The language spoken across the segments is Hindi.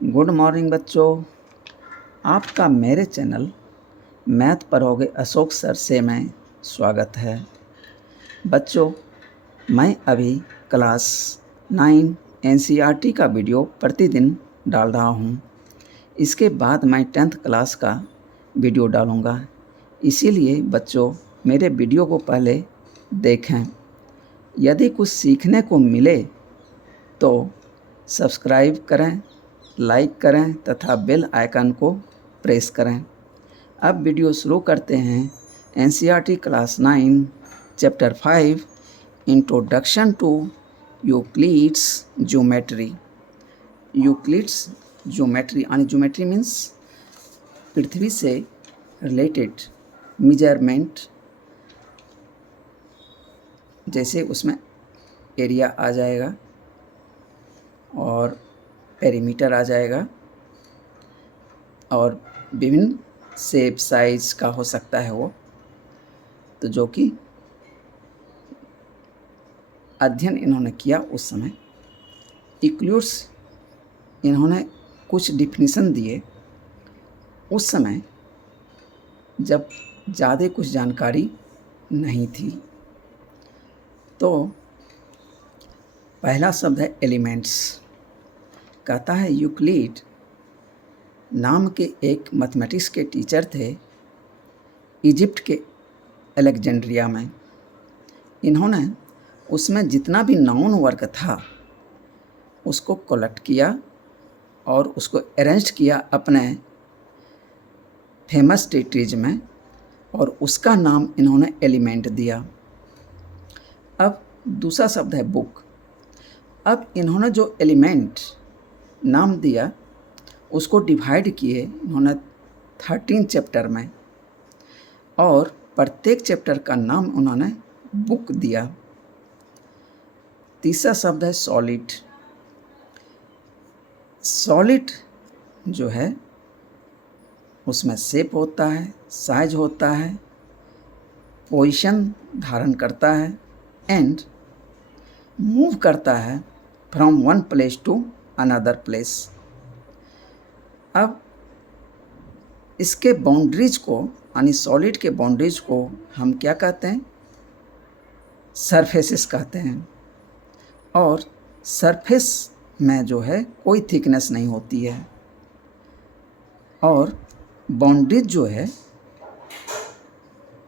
गुड मॉर्निंग बच्चों। आपका मेरे चैनल मैथ पढ़ोगे अशोक सर से मैं स्वागत है। बच्चों, मैं अभी क्लास 9 एनसीईआरटी का वीडियो प्रतिदिन डाल रहा हूँ। इसके बाद मैं 10th क्लास का वीडियो डालूँगा। इसीलिए बच्चों, मेरे वीडियो को पहले देखें। यदि कुछ सीखने को मिले तो सब्सक्राइब करें, लाइक करें तथा बेल आइकन को प्रेस करें। अब वीडियो शुरू करते हैं। NCERT class 9 chapter 5 introduction to Euclid's geometry. Euclid's geometry यानी ज्योमेट्री मीन्स पृथ्वी से रिलेटेड मेजरमेंट, जैसे उसमें एरिया आ जाएगा और पेरीमीटर आ जाएगा और विभिन्न शेप साइज का हो सकता है वो, तो जो कि अध्ययन इन्होंने किया उस समय। यूक्लिड्स इन्होंने कुछ डिफिनीशन दिए उस समय जब ज़्यादा कुछ जानकारी नहीं थी। तो पहला शब्द है एलिमेंट्स। कहता है यूक्लिड नाम के एक मैथमेटिक्स के टीचर थे इजिप्ट के अलेक्जेंड्रिया में। इन्होंने उसमें जितना भी नाउन वर्ग था उसको कलेक्ट किया और उसको अरेंज किया अपने फेमस ट्रीटीज में, और उसका नाम इन्होंने एलिमेंट दिया। अब दूसरा शब्द है बुक। अब इन्होंने जो एलिमेंट नाम दिया उसको डिवाइड किए इन्होंने 13 चैप्टर में, और प्रत्येक चैप्टर का नाम उन्होंने बुक दिया। तीसरा शब्द है सॉलिड। सॉलिड जो है उसमें शेप होता है, साइज होता है, पोजीशन धारण करता है एंड मूव करता है from one place to another place. अब इसके बाउंड्रीज को यानी सॉलिड के बाउंड्रीज को हम क्या कहते हैं? सरफेसेस कहते हैं। और सरफेस में जो है कोई थिकनेस नहीं होती है। और बाउंड्रीज जो है,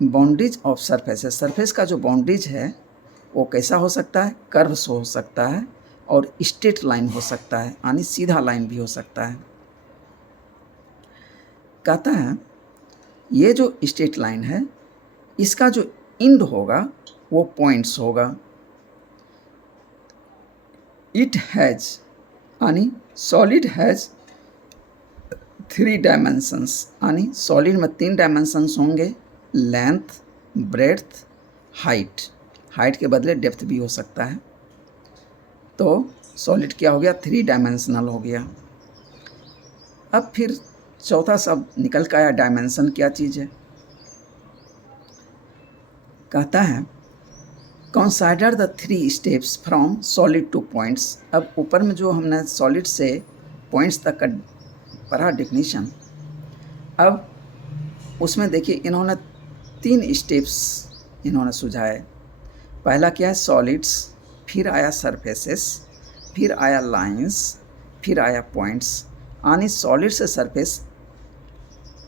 बाउंड्रीज ऑफ सरफेसेस, सरफेस का जो बाउंड्रीज है वो कैसा हो सकता है? कर्व्स हो सकता है और स्ट्रेट लाइन हो सकता है, यानी सीधा लाइन भी हो सकता है। कहता है ये जो स्ट्रेट लाइन है इसका जो एंड होगा वो पॉइंट्स होगा। इट हैज़ यानी सॉलिड हैज़ 3 डायमेंशंस, यानी सॉलिड में 3 डायमेंशंस होंगे, लेंथ, ब्रेड्थ, हाइट। हाइट के बदले डेप्थ भी हो सकता है। तो सॉलिड क्या हो गया? 3 डायमेंशनल हो गया। अब फिर चौथा शब्द निकल के आया, डायमेंशन क्या चीज़ है? कहता है consider the 3 steps from solid two points. अब ऊपर में जो हमने सॉलिड से पॉइंट्स तक का पढ़ा डिफिनीशन, अब उसमें देखिए इन्होंने 3 स्टेप्स इन्होंने सुझाए। पहला क्या है? सॉलिड्स, फिर आया सरफेसेस, फिर आया लाइंस, फिर आया पॉइंट्स। यानी सॉलिड से सरफेस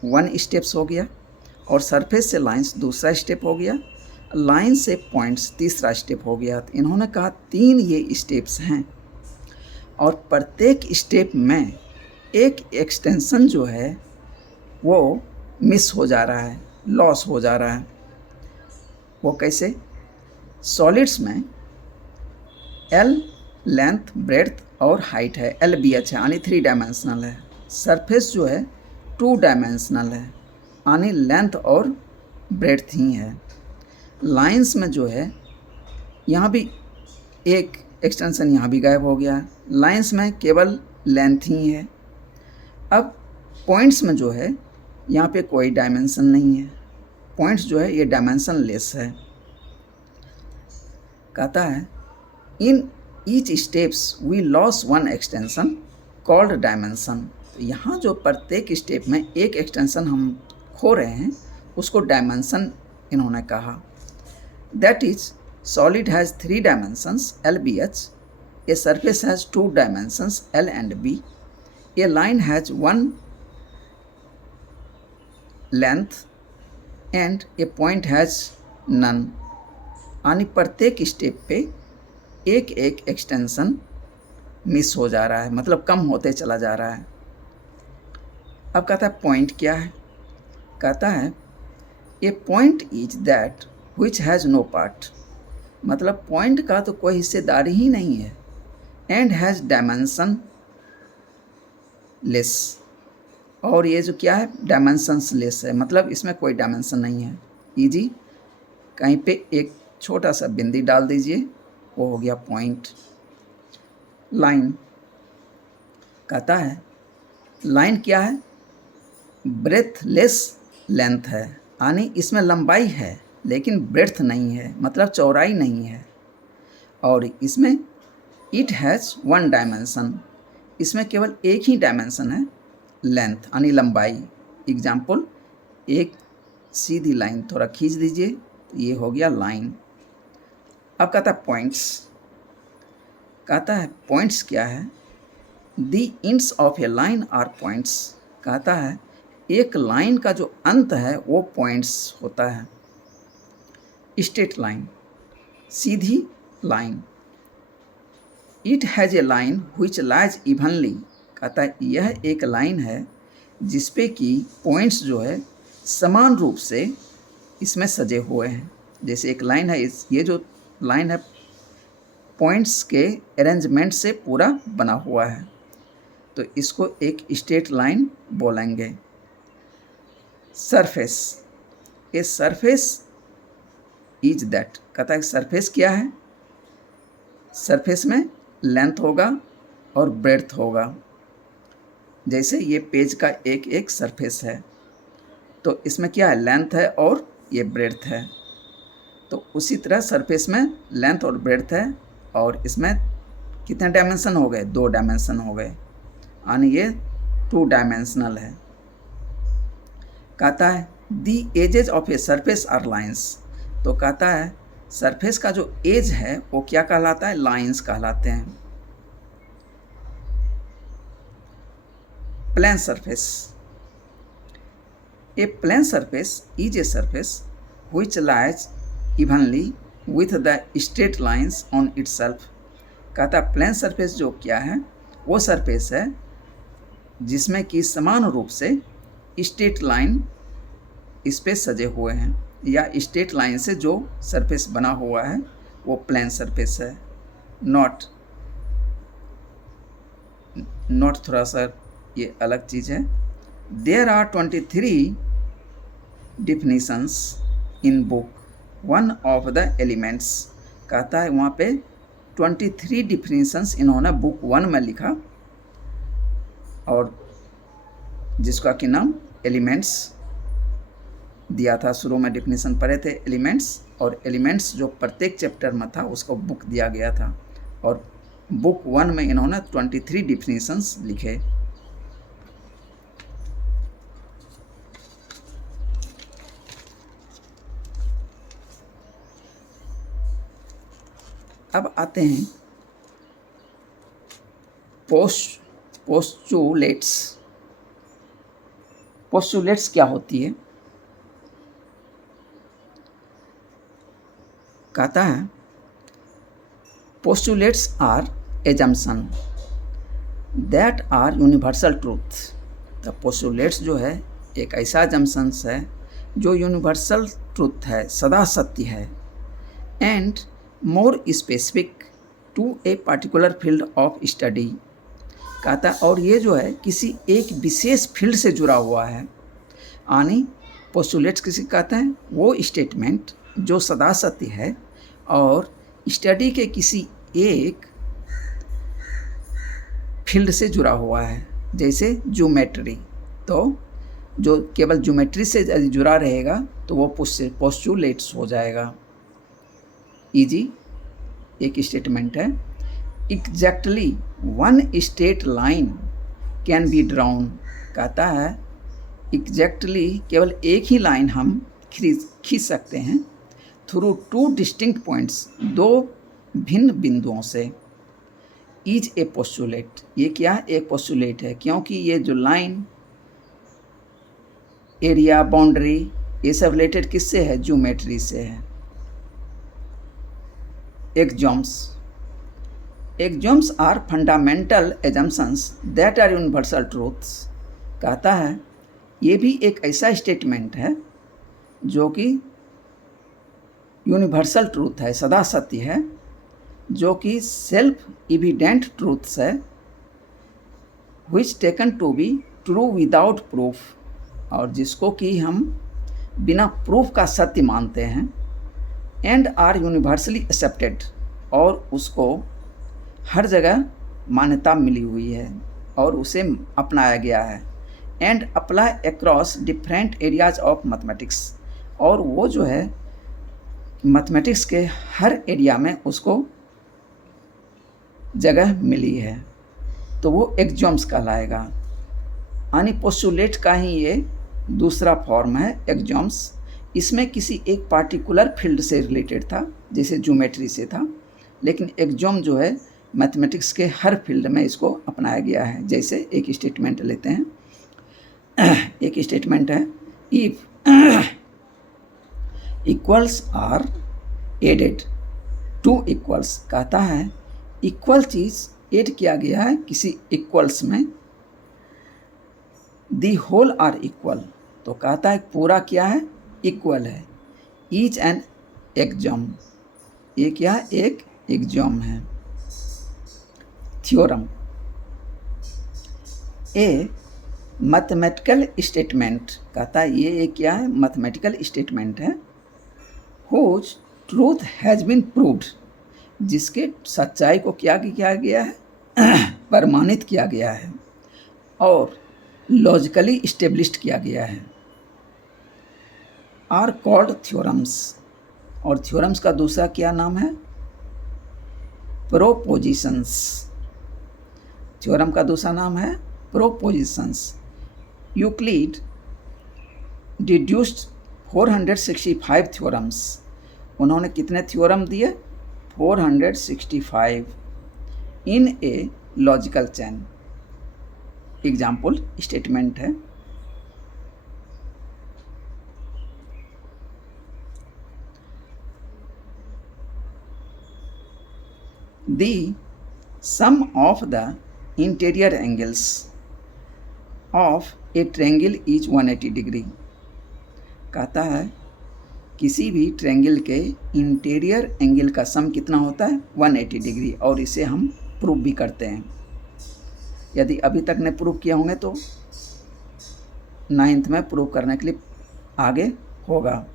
1 स्टेप्स हो गया, और सरफेस से लाइंस दूसरा स्टेप हो गया, लाइन से पॉइंट्स तीसरा स्टेप हो गया। तो इन्होंने कहा 3 ये स्टेप्स हैं, और प्रत्येक स्टेप में एक एक्सटेंशन जो है वो मिस हो जा रहा है, लॉस हो जा रहा है। वो कैसे? सॉलिड्स में एल लेंथ, ब्रेड्थ और हाइट है, एल बी एच है यानी 3 डायमेंशनल है। सरफेस जो है 2 डायमेंशनल है यानी लेंथ और ब्रेड्थ ही है। लाइंस में जो है यहाँ भी एक एक्सटेंशन यहाँ भी गायब हो गया, लाइंस में केवल लेंथ ही है। अब पॉइंट्स में जो है यहाँ पे कोई डायमेंशन नहीं है, पॉइंट्स जो है ये डायमेंशन लेस है। कहता है in each steps we lose 1 extension called dimension. तो यहाँ जो प्रत्येक स्टेप में एक एक्सटेंशन हम खो रहे हैं उसको डायमेंशन इन्होंने कहा। That is solid has 3 dimensions l b h, a surface has 2 dimensions l and b, a line has 1 length and a point has none. यानी प्रत्येक स्टेप पे एक एक एक्सटेंशन मिस हो जा रहा है, मतलब कम होते चला जा रहा है। अब कहता है पॉइंट क्या है? कहता है a point is that which has no part, मतलब पॉइंट का तो कोई हिस्सेदारी ही नहीं है। एंड हैज़ डायमेंशन लेस, और ये जो क्या है डायमेंशंस लेस है, मतलब इसमें कोई डायमेंशन नहीं है। इजी कहीं पे एक छोटा सा बिंदी डाल दीजिए, वो हो गया पॉइंट। लाइन कहता है लाइन क्या है? ब्रेथलेस लेंथ है, यानी इसमें लंबाई है लेकिन ब्रेथ नहीं है, मतलब चौड़ाई नहीं है। और इसमें इट हैज़ 1 डायमेंशन, इसमें केवल एक ही डायमेंशन है, लेंथ यानी लंबाई। एग्जाम्पल, एक सीधी लाइन थोड़ा खींच दीजिए तो ये हो गया लाइन। अब कहता है पॉइंट्स। कहता है पॉइंट्स क्या है? The ends of a line are points. कहता है एक लाइन का जो अंत है वो पॉइंट्स होता है। Straight line, Sidhi line. It has a line which lies evenly. कहता है यह एक लाइन है जिसपे कि पॉइंट्स जो है समान रूप से इसमें सजे हुए हैं। जैसे एक लाइन है, ये जो लाइन है पॉइंट्स के अरेंजमेंट से पूरा बना हुआ है, तो इसको एक स्ट्रेट लाइन बोलेंगे। Surface, a surface is that. कहता है सरफेस क्या है? सरफेस में लेंथ होगा और ब्रेड्थ होगा। जैसे ये पेज का एक एक सरफेस है, तो इसमें क्या है लेंथ है और ये ब्रेड्थ है। तो उसी तरह सरफेस में लेंथ और ब्रेड्थ है, और इसमें कितने डायमेंशन हो गए? 2 डायमेंशन हो गए, यानी ये 2 डायमेंशनल है। कहता है the edges of a surface are lines. तो कहता है सरफेस का जो एज है वो क्या कहलाता है? लाइन्स कहलाते हैं। Plane surface, a plane surface is a surface which lies evenly with the straight lines on itself। कहता है प्लेन सरफेस जो क्या है? वो सरफेस है जिसमें कि समान रूप से स्ट्रेट लाइन इस पे सजे हुए हैं, या स्ट्रेट लाइन से जो सरफेस बना हुआ है वो प्लेन सरफेस है। नॉट थोड़ा सा ये अलग चीज़ है। There are 23 definitions in book 1 of the Elements. कहता है वहाँ पे 23 डिफिनीशंस इन्होंने बुक 1 में लिखा, और जिसका कि नाम एलिमेंट्स दिया था। शुरू में डिफिनीशन पढ़े थे एलिमेंट्स, और एलिमेंट्स जो प्रत्येक चैप्टर में था उसको बुक दिया गया था, और बुक 1 में इन्होंने 23 डिफिनीशंस लिखे। अब आते हैं पोस्टुलेट्स। पोस्टुलेट्स क्या होती है? कहता है postulates are assumption that are universal truth. तो पोस्टुलेट्स जो है एक ऐसा एजम्पशंस है जो यूनिवर्सल ट्रूथ है, सदा सत्य है, and more specific to a particular field of study. कहता है और ये जो है किसी एक विशेष फील्ड से जुड़ा हुआ है। यानी पोस्टुलेट्स किसी कहते हैं? वो स्टेटमेंट जो सदा सत्य है और स्टडी के किसी एक फील्ड से जुड़ा हुआ है। जैसे ज्योमेट्री, तो जो केवल ज्योमेट्री से जुड़ा रहेगा तो वो पोस्टुलेट्स हो जाएगा। इजी एक स्टेटमेंट है, exactly 1 straight line can be drown. कहता है एग्जैक्टली केवल एक ही लाइन हम खींच सकते हैं थ्रू टू डिस्टिंक्ट पॉइंट्स, दो भिन्न बिंदुओं से। इज ए पोस्टुलेट, ये क्या एक पोस्टुलेट है, क्योंकि ये जो लाइन, एरिया, बाउंड्री, ये सब रिलेटेड किससे है, ज्योमेट्री से है। Axioms are fundamental assumptions that are universal truths. कहता है ये भी एक ऐसा स्टेटमेंट है जो कि यूनिवर्सल ट्रूथ है, सदा सत्य है, जो कि सेल्फ एविडेंट ट्रूथ्स है, which taken to be true without proof, और जिसको कि हम बिना प्रूफ का सत्य मानते हैं। एंड आर यूनिवर्सली एक्सेप्टेड, और उसको हर जगह मान्यता मिली हुई है और उसे अपनाया गया है। And apply across different areas of mathematics, और वो जो है मैथमेटिक्स के हर एरिया में उसको जगह मिली है, तो वो एक्सॉम्स कहलाएगा। यानी पोस्टुलेट का ही ये दूसरा फॉर्म है एक्सॉम्स। इसमें किसी एक पार्टिकुलर फील्ड से रिलेटेड था, जैसे ज्योमेट्री से था, लेकिन एक्सॉम जो है मैथमेटिक्स के हर फील्ड में इसको अपनाया गया है। जैसे एक स्टेटमेंट लेते हैं, एक स्टेटमेंट है if equals are added to equals. कहता है इक्वल चीज़ ऐड किया गया है किसी इक्वल्स में, दी होल आर इक्वल, तो कहता है पूरा क्या है, इक्वल है। ईच एन एक्सॉम, ये क्या एक एक्सॉम है। थ्योरम, ए मैथमेटिकल स्टेटमेंट, कहता है ये एक क्या है, मैथमेटिकल स्टेटमेंट है, whose truth has been proved, जिसके सच्चाई को क्या किया गया है, प्रमाणित किया गया है और लॉजिकली इस्टेब्लिश्ड किया गया है। आर कॉल्ड थ्योरम्स, और थ्योरम्स का दूसरा क्या नाम है, प्रोपोजिशंस। थ्योरम का दूसरा नाम है प्रोपोजिशंस। यूक्लिड डिड्यूस्ड 465 थ्योरम्स, उन्होंने कितने थ्योरम दिए, 465 in a logical chain. Example statement है, the sum of the interior angles of a triangle is 180 degree. कहता है किसी भी ट्रायंगल के इंटीरियर एंगल का सम कितना होता है, 180 डिग्री, और इसे हम प्रूव भी करते हैं। यदि अभी तक ने प्रूव किया होंगे तो 9th में प्रूव करने के लिए आगे होगा।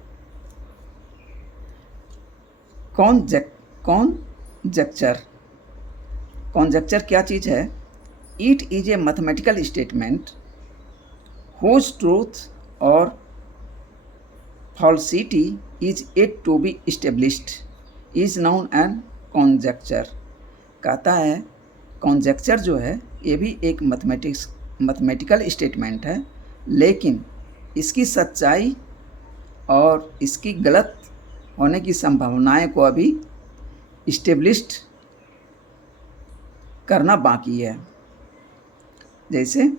कॉन्जेक्चर क्या चीज़ है, it is a mathematical statement whose truth और falsity is yet to be established is known as conjecture। कहता है conjecture जो है ये भी एक मैथमेटिकल स्टेटमेंट है, लेकिन इसकी सच्चाई और इसकी गलत होने की संभावनाएं को अभी इस्टेब्लिश्ड करना बाकी है। जैसे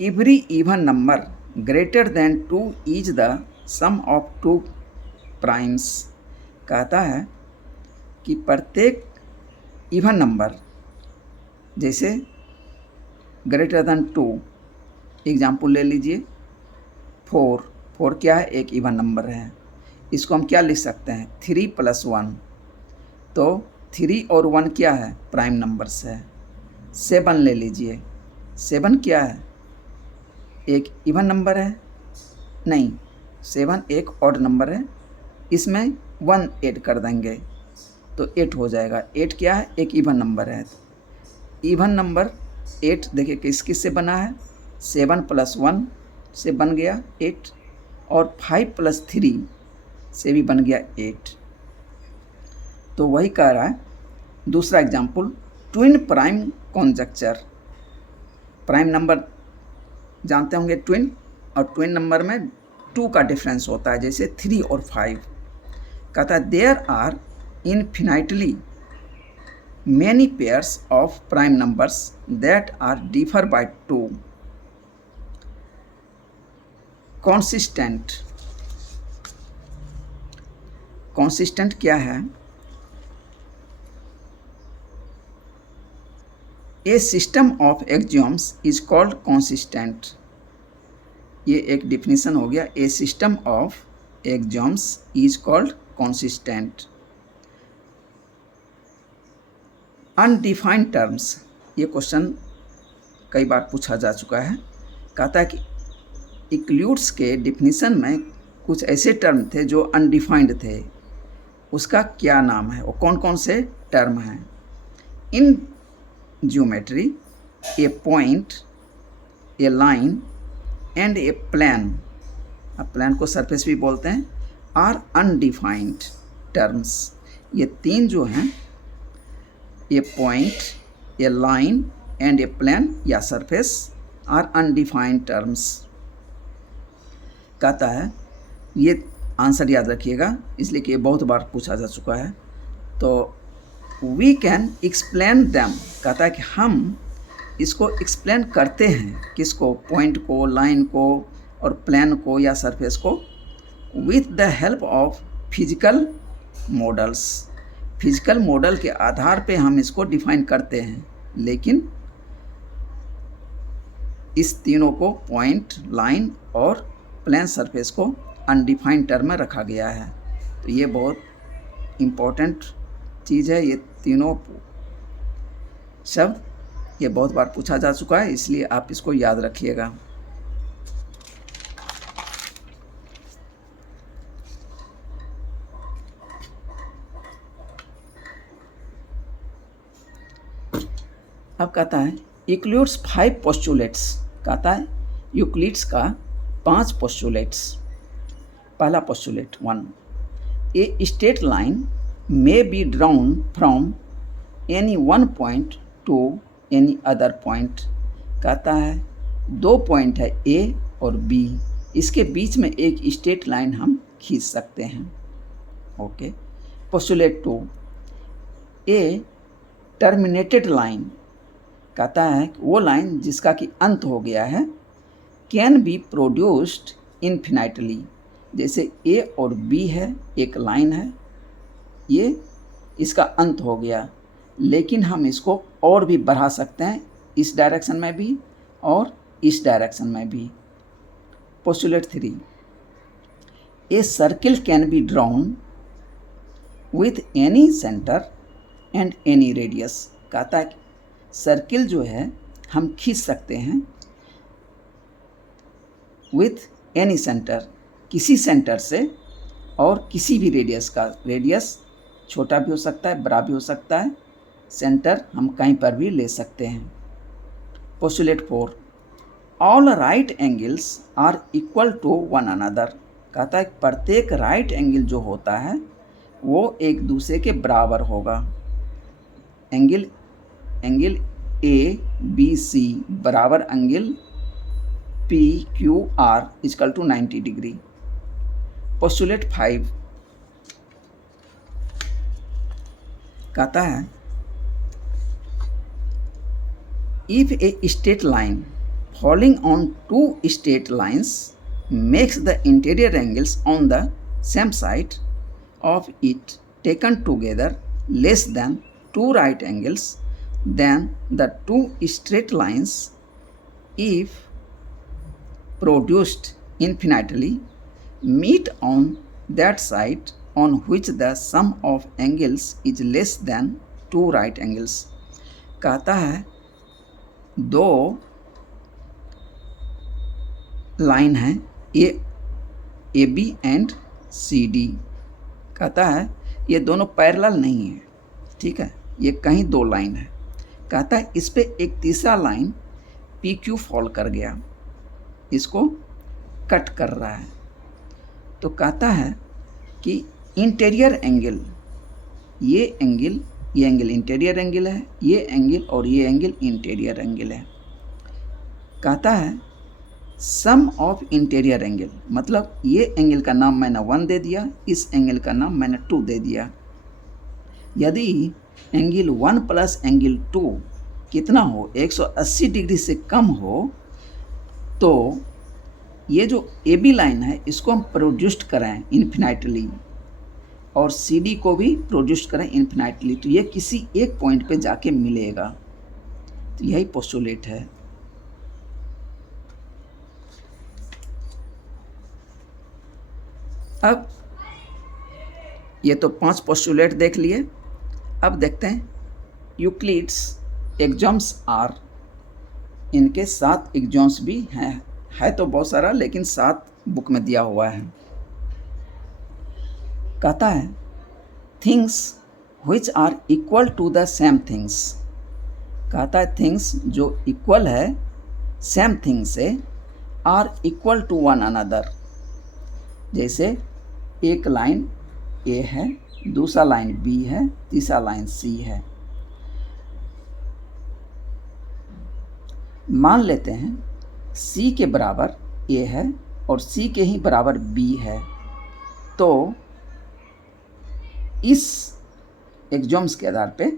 every even number greater than 2 is the sum of 2 primes. कहता है कि प्रत्येक इवन नंबर, जैसे ग्रेटर देन 2, एग्जाम्पल ले लीजिए 4 क्या है, एक इवन नंबर है, इसको हम क्या लिख सकते हैं, 3 + 1, तो 3 और 1 क्या है, प्राइम नंबर्स है। 7 ले लीजिए, 7 क्या है, एक इवन नंबर है, नहीं 7 एक ऑड नंबर है, इसमें 1 ऐड कर देंगे तो 8 हो जाएगा। 8 क्या है, एक इवन नंबर है। इवन नंबर 8 देखिए किस से बना है, 7 + 1 से बन गया 8, और 5 + 3 से भी बन गया 8। तो वही कह रहा है। दूसरा example, twin prime कॉन्जेक्चर। Prime number जानते होंगे ट्विन, और ट्विन नंबर में 2 का डिफरेंस होता है, जैसे 3 और 5। कहता है there are infinitely many pairs of prime numbers that are differ by 2 consistent. Consistent क्या है? A system of axioms is called consistent. ये एक डिफिनीशन हो गया। A system of axioms is called consistent. Undefined terms, ये क्वेश्चन कई बार पूछा जा चुका है। कहता है कि इक्लूड्स के डिफिनीशन में कुछ ऐसे टर्म थे जो अनडिफाइंड थे, उसका क्या नाम है? वो कौन कौन से टर्म हैं? In geometry a point, a line and a plane, अब प्लेन को सरफेस भी बोलते हैं, आर अनडिफाइंड टर्म्स। ये 3 जो हैं, a point, a line and a plane या सरफेस, आर अनडिफाइंड टर्म्स। कहता है ये आंसर याद रखिएगा, इसलिए कि ये बहुत बार पूछा जा चुका है। तो वी कैन एक्सप्लेन दैम, कहता है कि हम इसको एक्सप्लेन करते हैं, किसको? पॉइंट को, लाइन को और प्लेन को या सरफेस को, with the help of physical models. Physical model के आधार पे हम इसको डिफाइन करते हैं, लेकिन इस तीनों को, पॉइंट, लाइन और प्लेन सरफेस को, अनडिफाइंड टर्म में रखा गया है। तो ये बहुत इम्पोर्टेंट चीज़ है। ये तीनों शब्द ये बहुत बार पूछा जा चुका है, इसलिए आप इसको याद रखिएगा। अब कहता है यूक्लिड्स 5 पोस्टुलेट्स। कहता है यूक्लिड्स का 5 पोस्टुलेट्स। पहला postulate 1, A straight line may be drawn from any one point to any other point। कहता है 2 पॉइंट है A और B, इसके बीच में एक स्ट्रेट लाइन हम खींच सकते हैं। ओके। पोस्टुलेट 2, ए टर्मिनेटेड लाइन। कहता है वो लाइन जिसका कि अंत हो गया है, कैन बी प्रोड्यूस्ड इन्फिनाइटली। जैसे A और B है, एक लाइन है, ये इसका अंत हो गया, लेकिन हम इसको और भी बढ़ा सकते हैं, इस डायरेक्शन में भी और इस डायरेक्शन में भी। Postulate 3, a circle can be drawn with any centre and any radius. कहता है सर्किल जो है हम खींच सकते हैं विथ एनी सेंटर, किसी सेंटर से, और किसी भी रेडियस का। रेडियस छोटा भी हो सकता है, बड़ा भी हो सकता है, सेंटर हम कहीं पर भी ले सकते हैं। Postulate 4, all right angles are equal to one another. कहता है प्रत्येक राइट एंगल जो होता है वो एक दूसरे के बराबर होगा। एंगल ए बी सी बराबर angle P Q R equal to 90 degree. Postulate 5, कहता है if a straight line falling on 2 straight lines makes the interior angles on the same side of it taken together less than 2 right angles, then the 2 straight lines, if produced infinitely, meet on that side on which the sum of angles is less than 2 right angles। कहता है 2 लाइन है, A B and C D. कहता है ये दोनों पैरेलल नहीं है, ठीक है, ये कहीं 2 लाइन है। कहता है इस पे एक तीसरा लाइन पी क्यू फॉल कर गया, इसको कट कर रहा है। तो कहता है कि इंटीरियर एंगल, ये एंगल इंटीरियर एंगल है, ये एंगल और ये एंगल इंटीरियर एंगल है। कहता है सम ऑफ इंटीरियर एंगल, मतलब ये एंगल का नाम मैंने 1 दे दिया, इस एंगल का नाम मैंने 2 दे दिया। यदि एंगल 1 प्लस एंगल 2 कितना हो, 180 डिग्री से कम हो, तो ये जो ए बी लाइन है इसको हम प्रोड्यूस्ड करें इन्फिनाइटली और सी डी को भी प्रोड्यूस्ड करें इन्फिनाइटली, तो ये किसी एक पॉइंट पे जाके मिलेगा। तो यही पोस्टुलेट है। अब ये तो 5 पोस्टुलेट देख लिए। अब देखते हैं यूक्लिड्स एक्सॉम्स आर, इनके 7 एक्सॉम्स भी हैं, है तो बहुत सारा लेकिन 7 बुक में दिया हुआ है। कहता है things which are equal to the same things, कहता है थिंग्स जो इक्वल है सेम थिंग से, are equal to one another. जैसे एक लाइन ए है, दूसरा लाइन बी है, तीसरा लाइन सी है। मान लेते हैं सी के बराबर ए है और सी के ही बराबर बी है, तो इस एक्सॉम्स के आधार पे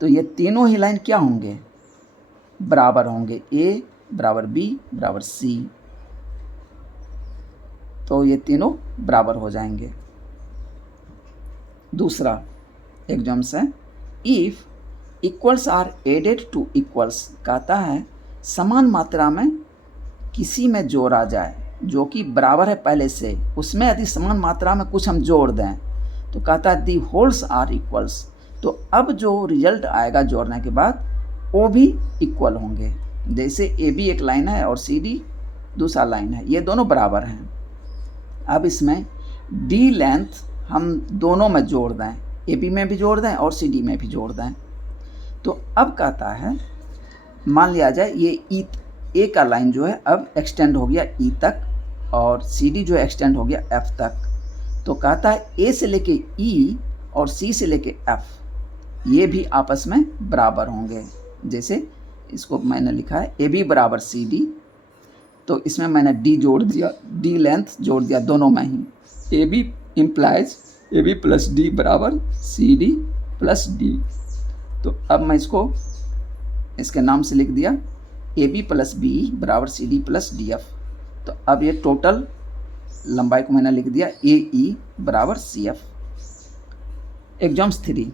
तो ये तीनों ही लाइन क्या होंगे, बराबर होंगे, ए बराबर बी बराबर सी, तो ये तीनों बराबर हो जाएंगे। दूसरा एक्सॉम्स है if equals are added to equals, कहता है समान मात्रा में किसी में जोड़ा जाए जो कि बराबर है पहले से, उसमें यदि समान मात्रा में कुछ हम जोड़ दें तो कहता है दी होल्स आर इक्वल्स, तो अब जो रिजल्ट आएगा जोड़ने के बाद वो भी इक्वल होंगे। जैसे ए बी एक लाइन है और सी डी दूसरा लाइन है, ये दोनों बराबर हैं। अब इसमें डी लेंथ हम दोनों में जोड़ दें, ए बी में भी जोड़ दें और सी डी में भी जोड़ दें, तो अब कहता है मान लिया जाए ये ई ए का लाइन जो है अब एक्सटेंड हो गया ई तक और सी डी जो है एक्सटेंड हो गया एफ तक, तो कहता है ए से लेके ई और सी से लेके एफ ये भी आपस में बराबर होंगे। जैसे इसको मैंने लिखा है ए बी बराबर सी डी, तो इसमें मैंने डी जोड़ दिया, डी लेंथ जोड़ दिया दोनों में ही। A B implies A B plus D बराबर सी डी प्लस डी, तो अब मैं इसको इसके नाम से लिख दिया ए बी प्लस बी बराबर C D plus D F. तो अब ये टोटल लंबाई को मैंने लिख दिया ए ई बराबर C F. Axioms 3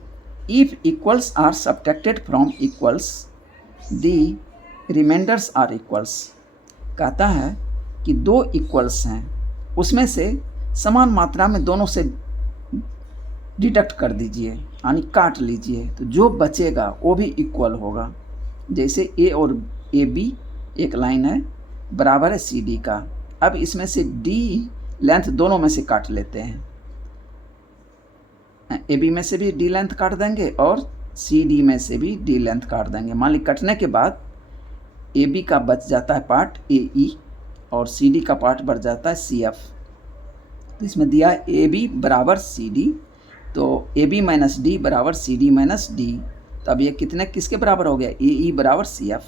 if equals are subtracted from equals the remainders are equals, कहता है कि 2 इक्वल्स हैं उसमें से समान मात्रा में दोनों से डिडक्ट कर दीजिए यानी काट लीजिए, तो जो बचेगा वो भी इक्वल होगा। जैसे ए और ए बी एक लाइन है बराबर है सी डी का, अब इसमें से डी लेंथ दोनों में से काट लेते हैं, ए बी में से भी डी लेंथ काट देंगे और सी डी में से भी डी लेंथ काट देंगे। मान ली कटने के बाद ए बी का बच जाता है पार्ट ए ई और सी डी का पार्ट बच जाता है सी एफ। तो इसमें दिया ए बी बराबर सी डी, तो ए बी माइनस डी बराबर सी डी माइनस डी, तो अब ये कितने किसके बराबर हो गया, ए ई बराबर सी एफ।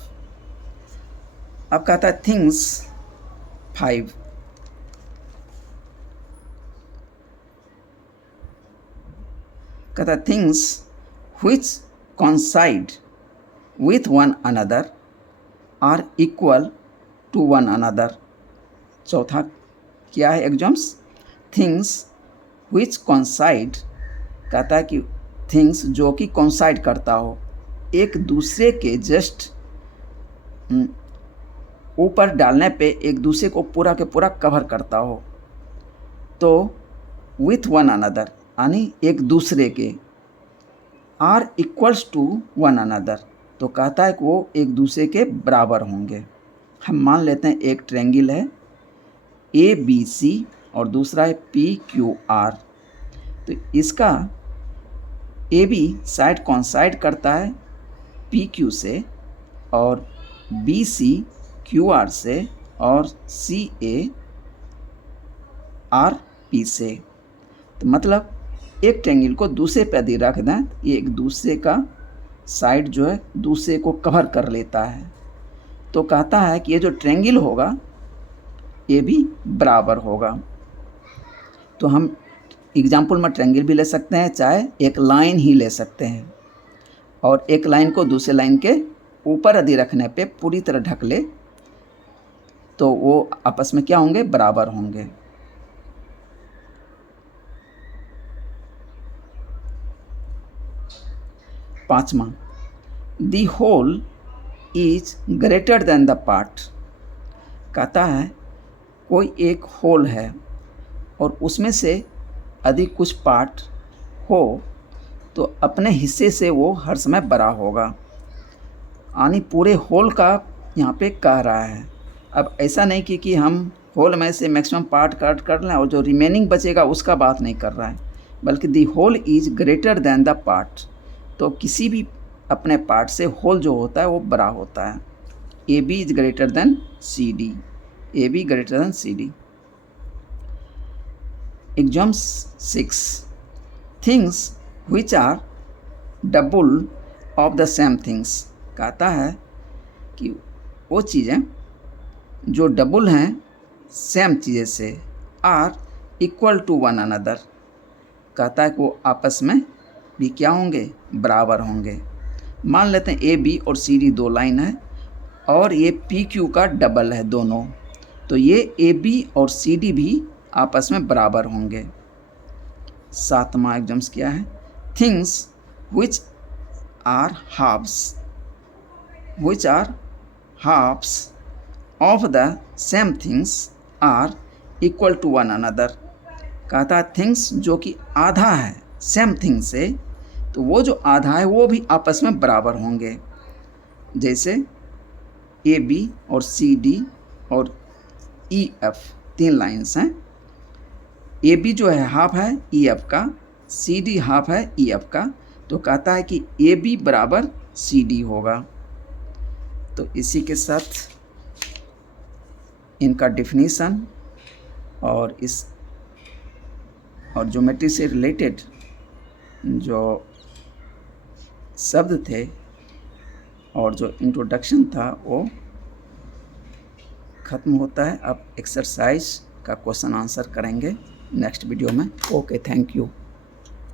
अब कहता है थिंग्स 5, कहता है things which coincide with one another are equal to one another। चौथा क्या है एग्जाम्स, थिंग्स which coincide, कहता है कि थिंग्स जो कि coincide करता हो, एक दूसरे के जस्ट ऊपर डालने पे एक दूसरे को पूरा के पूरा कवर करता हो, तो with one another यानी एक दूसरे के, are equals to one another, तो कहता है कि वो एक दूसरे के बराबर होंगे। हम मान लेते हैं एक ट्रायंगल है ए बी सी और दूसरा है पी क्यू आर, तो इसका ए बी साइड कॉन्साइड करता है पी क्यू से और बी सी क्यू आर से और सी ए आर पी से, तो मतलब एक ट्रायंगल को दूसरे पे यदि रख दें ये एक दूसरे का साइड जो है दूसरे को कवर कर लेता है। तो कहता है कि ये जो ट्रायंगल होगा ये भी बराबर होगा। तो हम एग्जाम्पल में ट्रायंगल भी ले सकते हैं, चाहे एक लाइन ही ले सकते हैं, और एक लाइन को दूसरे लाइन के ऊपर यदि रखने पे पूरी तरह ढक ले तो वो आपस में क्या होंगे, बराबर होंगे। पांचवा, the whole is greater than the part. कहता है कोई एक होल है और उसमें से यदि कुछ पार्ट हो तो अपने हिस्से से वो हर समय बड़ा होगा, यानी पूरे होल का यहाँ पे कह रहा है। अब ऐसा नहीं कि हम होल में से मैक्सिमम पार्ट कट कर लें और जो रिमेनिंग बचेगा उसका बात नहीं कर रहा है, बल्कि the whole is greater than the part. तो किसी भी अपने पार्ट से होल जो होता है वो बड़ा होता है। A B is greater than C D, A B greater than C D. Axiom 6, things which are double of the same things। कहता है कि वो चीज़ें जो डबल हैं सेम चीज़ें से, are equal to one another. कहता है कि वो आपस में भी क्या होंगे, बराबर होंगे। मान लेते हैं ए बी और सी डी दो लाइन है और ये पी क्यू का डबल है दोनों, तो ये ए बी और सी डी भी आपस में बराबर होंगे। सातवां एग्जाम्स क्या है, things which are halves of the same things are equal to one another। कहता है थिंग्स जो कि आधा है सेम थिंग से, तो वो जो आधा है वो भी आपस में बराबर होंगे। जैसे ए बी और सी डी और ई एफ तीन लाइन्स हैं, ए बी जो है हाफ है ई एफ का, सी डी हाफ है ई एफ का, तो कहता है कि ए बी बराबर सी डी होगा। तो इसी के साथ इनका डिफिनीसन और ज्योमेट्री से रिलेटेड जो शब्द थे और जो इंट्रोडक्शन था वो ख़त्म होता है। अब एक्सरसाइज का क्वेश्चन आंसर करेंगे नेक्स्ट वीडियो में। Okay, thank you.